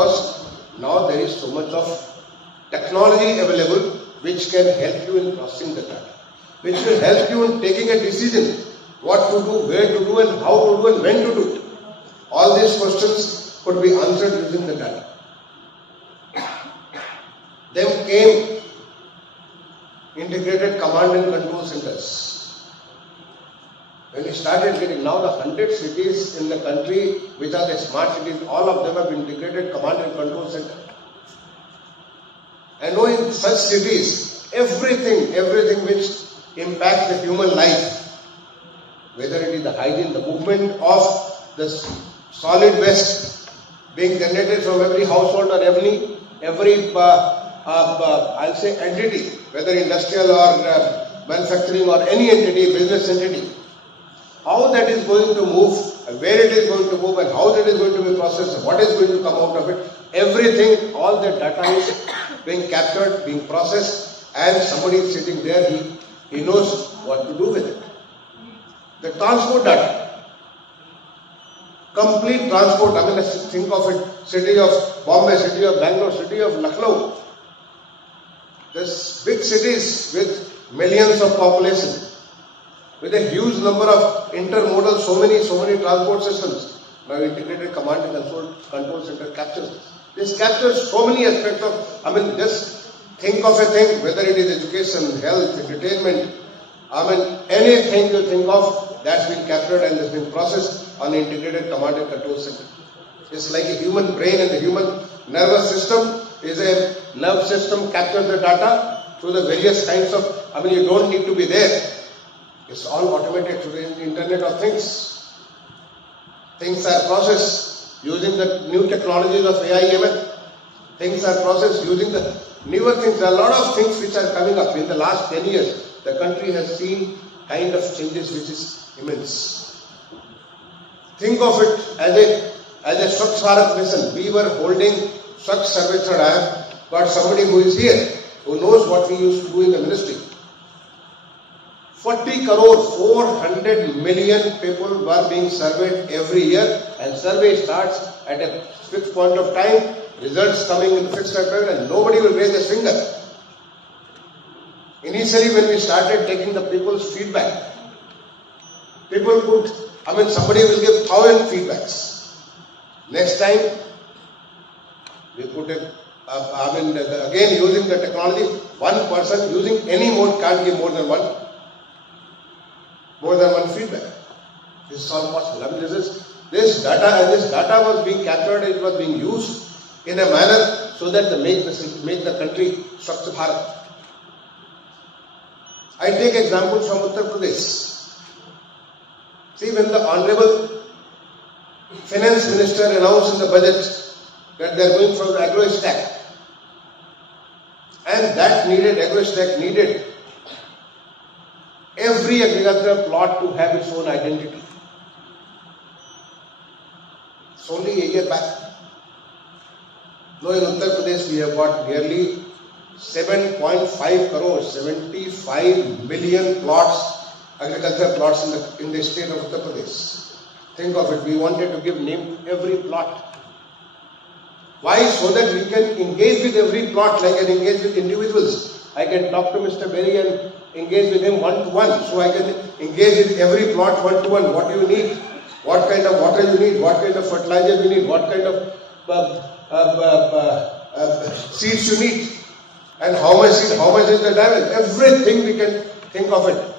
because now there is so much of technology available which can help you in processing the data, which will help you in taking a decision what to do, where to do, and how to do, and when to do it. All these questions could be answered using the data. Then came integrated command and control centers. When we started getting, now the 100 cities in the country which are the smart cities, all of them have integrated command and control center. And now in such cities, everything which impacts the human life, whether it is the hygiene, the movement of the solid waste being generated from every household or every I'll say entity, whether industrial or manufacturing or any entity, business entity, how that is going to move, and where it is going to move, and how that is going to be processed, and what is going to come out of it, everything, all the data is being captured, being processed, and somebody is sitting there, he knows what to do with it. The transport data, complete transport, I mean, think of it, city of Bombay, city of Bangalore, city of Lucknow, these big cities with millions of population, with a huge number of intermodal, so many transport systems. Now integrated command and control center captures this. This captures so many aspects of, I mean, just think of a thing, whether it is education, health, entertainment, I mean, anything you think of, that's been captured and has been processed on the integrated command and control center. It's like a human brain, and the human nervous system is a nerve system, captures the data through the various kinds of, I mean, you don't need to be there. It's all automated through the Internet of Things. Things are processed using the new technologies of AI, ML. Things are processed using the newer things. There are a lot of things which are coming up. In the last 10 years, the country has seen kind of changes which is immense. Think of it as a Swachh Bharat mission. We were holding Swachh Sarvekhan. I have got somebody who is here, who knows what we used to do in the ministry. 40 crore, 400 million people were being surveyed every year, and survey starts at a fixed point of time, results coming in the fixed time, and nobody will raise a finger. Initially, when we started taking the people's feedback, people could, I mean, somebody will give 1,000 feedbacks. Next time, we put a, again using the technology, one person using any mode can't give more than one feedback. This is all possible. I mean, this data, and this data was being captured, it was being used in a manner so that to make the country Swachh Bharat. I take example from Uttar Pradesh. See, when the Honorable Finance Minister announced in the budget that they are going for the agro-stack, and that agro-stack needed every agricultural plot to have its own identity. It's only a year back. Now in Uttar Pradesh we have got nearly 7.5 crores, 75 million plots, agricultural plots in the state of Uttar Pradesh. Think of it, we wanted to give name to every plot. Why? So that we can engage with every plot like I can engage with individuals. I can talk to Mr. Berry and engage with him one-to-one. So I can engage with every plot one-to-one. What do you need? What kind of water you need? What kind of fertilizer you need? What kind of seeds you need? And how much is the damage? Everything we can think of it.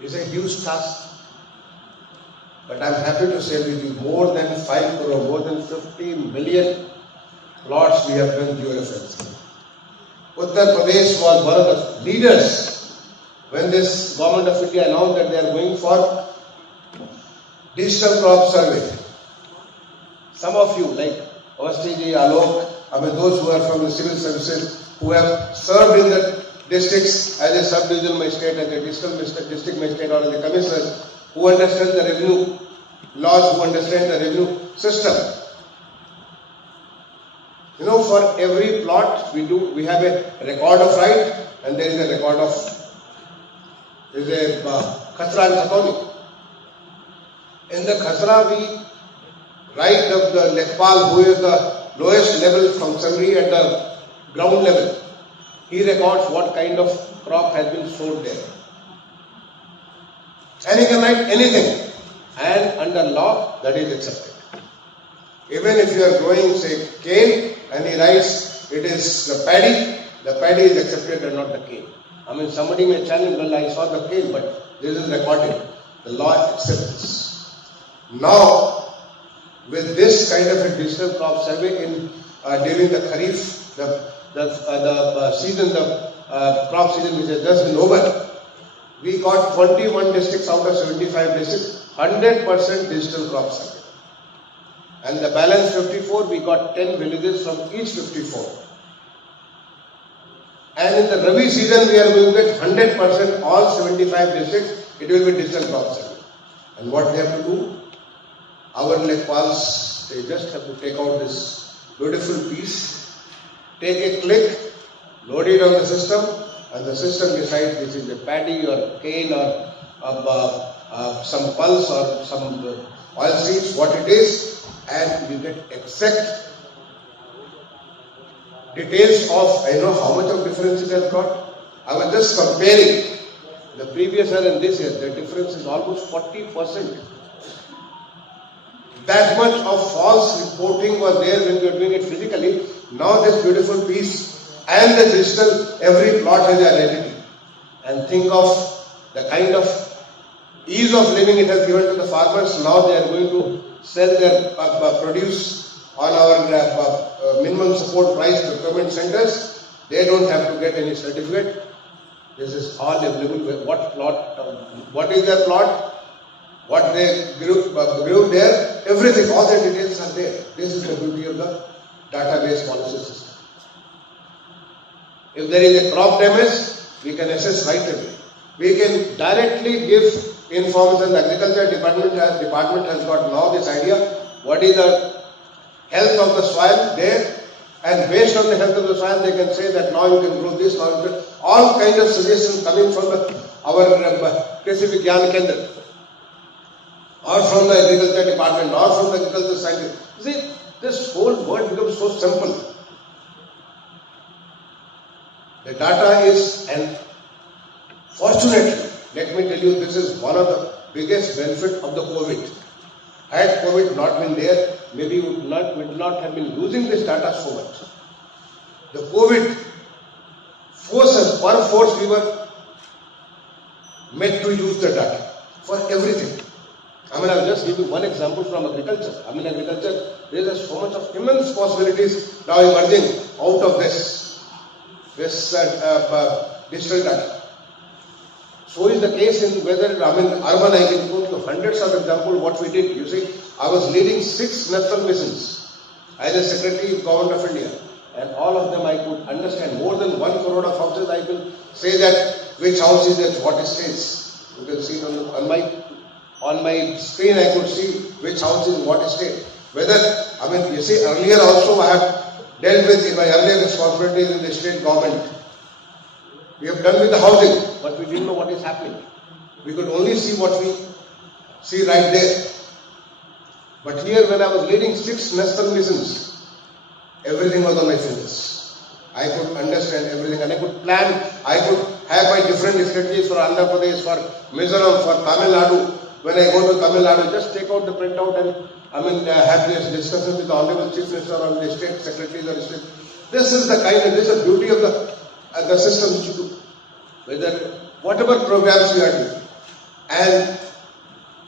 It's a huge task. But I'm happy to say with you, more than 5 crore, more than 50 million plots we have done georeferencing. Uttar Pradesh was one of the leaders when this government of India announced that they are going for digital crop survey. Some of you, like Avastiji, Alok, I mean those who are from the civil services, who have served in the districts as a sub-divisional magistrate, as a district magistrate, or as a commissioner, who understand the revenue laws, who understand the revenue system. You know, for every plot we have a record of right, and there is a record of, there is a khasra and khatoni. In the khasra we write of the Lekhpal, who is the lowest level from summary at the ground level. He records what kind of crop has been sowed there. And he can write anything. And under law, that is accepted. Even if you are growing, say, cane, and he writes it is the paddy is accepted and not the cane. I mean, somebody may challenge, well, I saw the cane, but this is recorded. The law accepts this. Now, with this kind of a digital crop survey during the Kharif, the season, the crop season which has just been over, we got 21 districts out of 75 districts, 100% digital crop survey. And the balance 54, we got 10 villages from each 54. And in the Rabi season, we are going to get 100%, all 75 districts, it will be digital crop survey. And what they have to do? Our Lekpals, they just have to take out this beautiful piece, take a click, load it on the system, and the system decides this is a paddy or cane or some pulse or some oil seeds, what it is, and you get exact details of, how much of difference it has got. I was just comparing the previous year and this year, the difference is almost 40%. That much of false reporting was there when we were doing it physically. Now this beautiful piece and the digital, every plot has an identity. And think of the kind of ease of living it has given to the farmers. Now they are going to sell their produce on our minimum support price procurement centers. They don't have to get any certificate. This is all available. What plot, what is their plot, what they grew there, everything, all the details are there. This is the beauty of the database policy system. If there is a crop damage, we can assess right away. We can directly give information. The agriculture department has got now this idea, what is the health of the soil there, and based on the health of the soil, they can say that now you can grow this, now you can, all kind of suggestions coming from our Krishi Vigyan Kendra, or from the agriculture department, or from the agriculture scientist. You see, this whole world becomes so simple. The data is, and fortunately, let me tell you, this is one of the biggest benefit of the COVID. Had COVID not been there, maybe we would not have been using this data so much. The COVID force we were made to use the data for everything. I mean, I'll just give you one example from agriculture. I mean, agriculture, there is so much of immense possibilities now emerging out of this digital data. So is the case in whether, urban, I can quote you hundreds of examples what we did. You see, I was leading 6 national missions as a Secretary of Government of India, and all of them I could understand. More than 1 crore of houses, I will say that which house is at what stage. You can see it on my screen, I could see which house is in what state. Whether, you see, earlier also I have dealt with in my earlier responsibilities in the state government. We have done with the housing, but we didn't know what is happening. We could only see what we see right there. But here, when I was leading 6 national missions, everything was on my fingers. I could understand everything and I could plan. I could have my different strategies for Andhra Pradesh, for Mizoram, for Tamil Nadu. When I go to Tamil Nadu, just take out the printout and have this discussion with the Honorable Chief Minister or the State Secretaries or State. This is the beauty of the system which you do. Whatever programs you are doing, and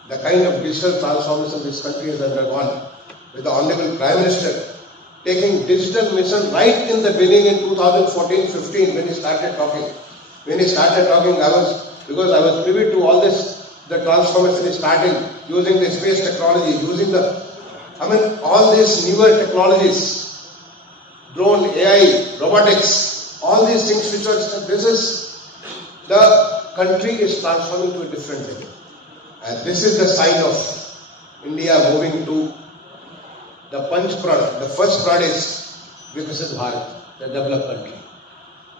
the kind of digital transformation this country has undergone, with the Honorable Prime Minister taking digital mission right in the beginning in 2014-15 when he started talking. Because I was privy to all this, the transformation is starting, using the space technology, using all these newer technologies, drone, AI, robotics, all these things which are, the country is transforming to a different level. And this is the sign of India moving to the Panch Prad. The first Prad is Vikasit Bharat, the developed country.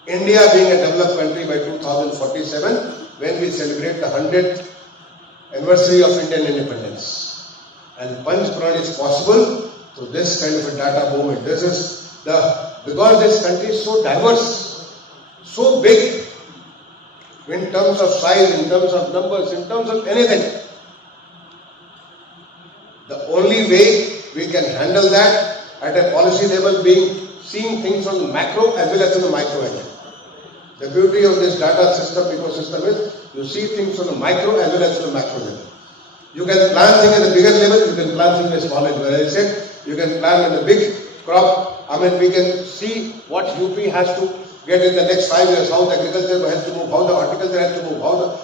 India being a developed country by 2047, when we celebrate the 100th anniversary of Indian independence. And Panch Prad is possible So this kind of a data movement, because this country is so diverse, so big, in terms of size, in terms of numbers, in terms of anything. The only way we can handle that at a policy level being seeing things on the macro as well as on the micro level. The beauty of this data system ecosystem is you see things on the micro as well as on the macro level. You can plan things at a bigger level, you can plan things at a smaller level. As I said, you can plan in a big crop. I mean, we can see what UP has to get in the next 5 years, how the agriculture has to move, how the horticulture has to move, how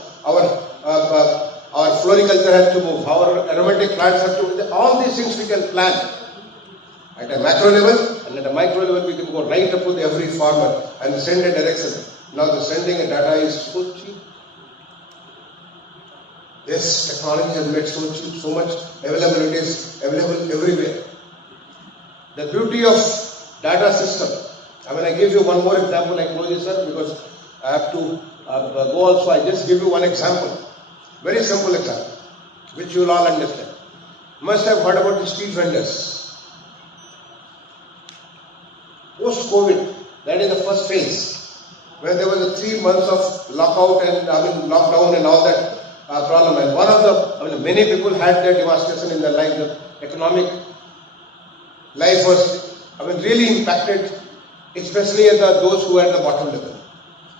our floriculture has to move, how our aromatic plants have to move. All these things we can plan at a macro level, and at a micro level we can go right up to every farmer and send a direction. Now the sending a data is so cheap. This technology has made so cheap, so much availability is available everywhere. The beauty of data system. I mean, I give you one more example. I close this up because I have to go also. I just give you one example. Very simple example, which you will all understand. Must have heard about the street vendors. Post-COVID, that is the first phase, when there was 3 months of lockdown and all that problem. And one of the, many people had their devastation in their life. The economic life was, really impacted, especially at those who were at the bottom level.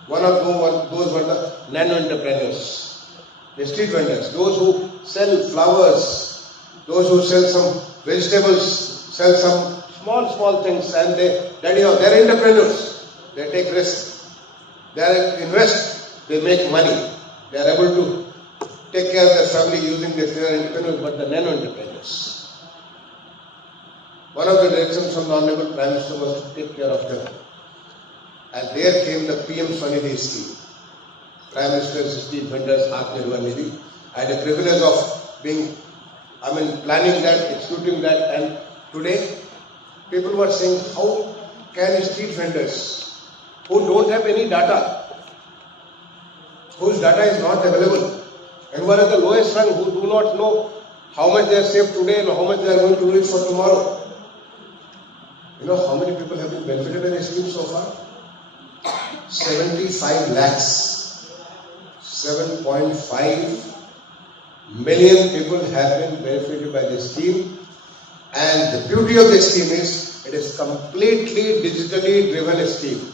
One of those were the nano entrepreneurs, the street vendors, those who sell flowers, those who sell some vegetables, sell some small things, and they're entrepreneurs. They take risks. They invest. They make money. They are able to take care of their family using their entrepreneurs, but the nano entrepreneurs. One of the directions from the Honorable Prime Minister was to take care of them. And there came the PM Swanidhi scheme. Prime Minister's Street Vendors Atmanirbhar Nidhi. I had a privilege of planning that, executing that, and today people were saying, how can street vendors who don't have any data, whose data is not available, and who are at the lowest rung, who do not know how much they have saved today and how much they are going to lose for tomorrow. You know how many people have been benefited by this scheme so far? 75 lakhs. 7.5 million people have been benefited by this scheme. And the beauty of this scheme is it is completely digitally driven scheme.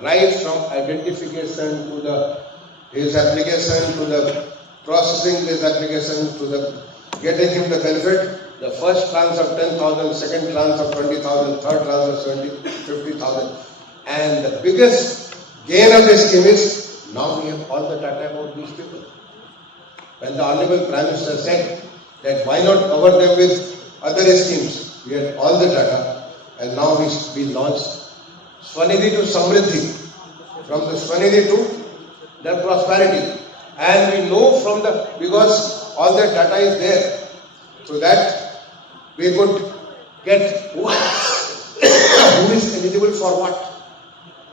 Right from identification to his application, to the processing this application, to the getting him the benefit. The first tranche of 10,000, second tranche of 20,000, third tranche of 50,000. And the biggest gain of this scheme is now we have all the data about these people. When the Honorable Prime Minister said that why not cover them with other schemes, we had all the data, and now we launched Swanidhi to Samriddhi, from the Swanidhi to the prosperity. And we know because all that data is there, so that we could get who is eligible for what,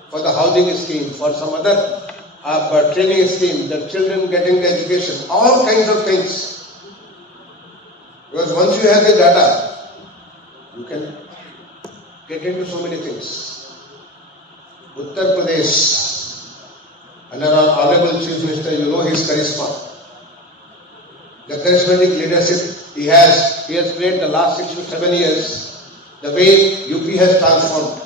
for the housing scheme, for some other training scheme, the children getting the education, all kinds of things. Because once you have the data, you can get into so many things. Uttar Pradesh, under our Honorable Chief Minister, you know his charisma. The charismatic leadership he has played the last 6 to 7 years. The way UP has transformed,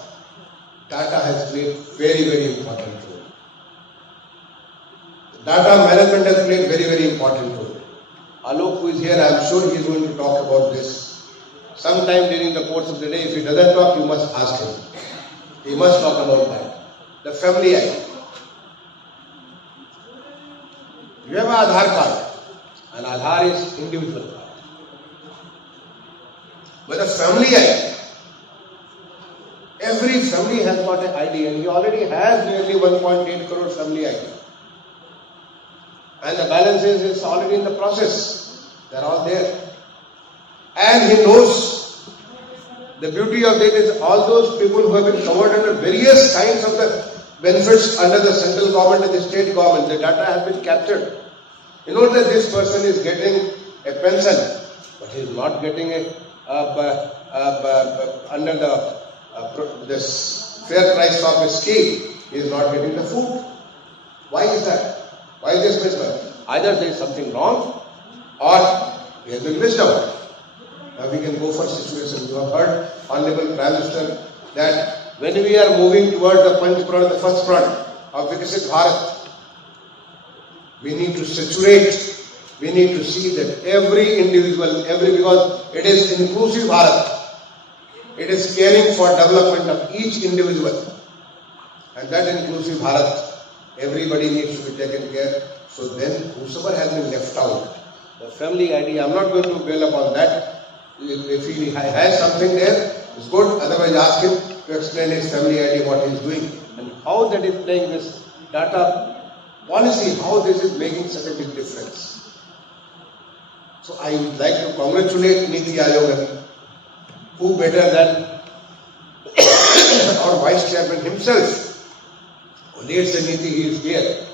data has played very, very important role. Data management has played very, very important role. Alok, who is here, I am sure he is going to talk about this. Sometime during the course of the day, if he doesn't talk, you must ask him. He must talk about that. The family ID. You have an Aadhaar card. And Aadhaar is individual card. But the family ID, every family has got an ID, and he already has nearly 1.8 crore family ID. And the balance is already in the process. They are all there. And he knows the beauty of it is all those people who have been covered under various kinds of the benefits under the central government and the state government. The data has been captured. You know that this person is getting a pension, but he is not getting under the this fair price shop scheme, he is not getting the food. Why is that? Why is this mismatch? Either there is something wrong or he has been missed out. Now we can go for situation. You have heard Honorable Prime Minister that when we are moving towards the Panch Pran, the first pran of Vikasit Bharat, we need to saturate. We need to see that every individual, because it is inclusive Bharat. It is caring for development of each individual. And that inclusive Bharat, everybody needs to be taken care. So then whosoever has been left out, the family ID, I am not going to dwell upon that. If he has something there, it's good. Otherwise ask him to explain his family ID, what he is doing. And how that is playing this data policy, how this is making such a big difference. So I would like to congratulate Niti Aayog. Who better than our Vice Chairman himself, who leads the Niti, he is here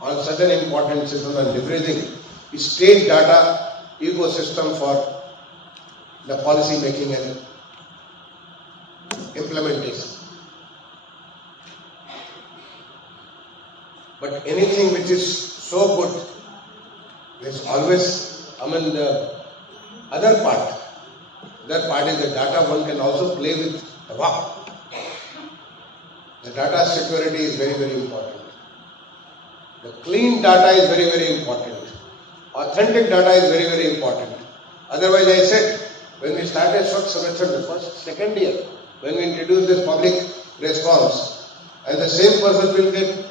on such an important system and leveraging state data ecosystem for the policy making and implementation. But anything which is so good, there's always, the other part. That part is the data one can also play with the WAP. The data security is very, very important. The clean data is very, very important. Authentic data is very, very important. Otherwise, I said, when we started Swachh Sarvekshan, the second year, when we introduced this public response, and the same person will get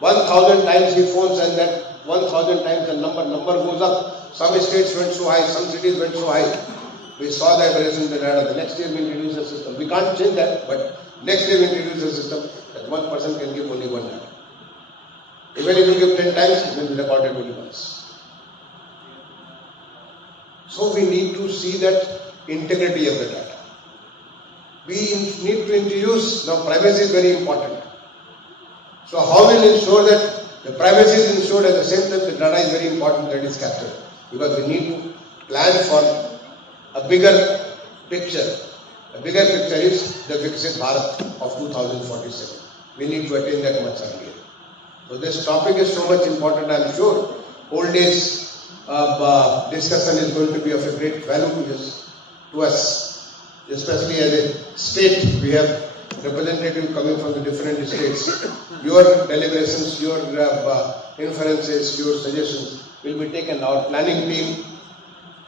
1,000 times he phones, and that 1,000 times the number goes up. Some states went so high, some cities went so high. We saw the aberration in the data. The next year we introduce a system. We can't change that, but next year we introduce a system that one person can give only one data. Even if you give 10 times, it will be recorded only once. So we need to see that integrity of the data. We need to introduce, now privacy is very important. So how will we ensure that the privacy is ensured, at the same time the data is very important that is captured? Because we need to plan for a bigger picture. A bigger picture is the Viksit Bharat of 2047. We need to attain that much earlier. So this topic is so much important. I am sure old age discussion is going to be of a great value to us, especially as a state. We have representatives coming from the different states. Your deliberations, your inferences, your suggestions will be taken. Our planning team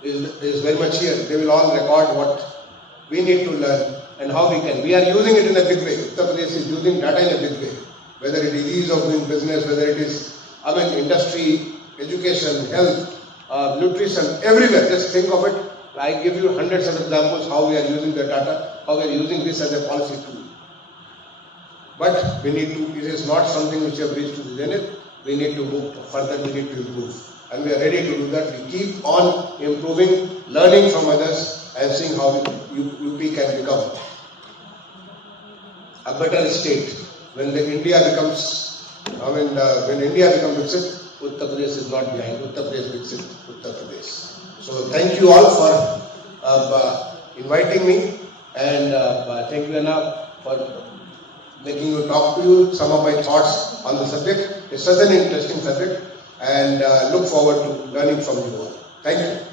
is very much here. They will all record what we need to learn and how we can. We are using it in a big way. Uttar Pradesh is using data in a big way. Whether it is ease of doing business, whether it is industry, education, health, nutrition, everywhere. Just think of it. I give you hundreds of examples how we are using the data, how we are using this as a policy tool. But we need to, it is not something which we have reached to the zenith. We need to move further, we need to improve. And we are ready to do that. We keep on improving, learning from others and seeing how UP can become a better state. When India becomes, when India becomes Viksit, Uttar Pradesh is not behind. Uttar Pradesh Viksit, Uttar Pradesh. So thank you all for inviting me, and thank you Anna for making me talk to you. Some of my thoughts on the subject. It's such an interesting subject, and look forward to learning from you all. Thank you.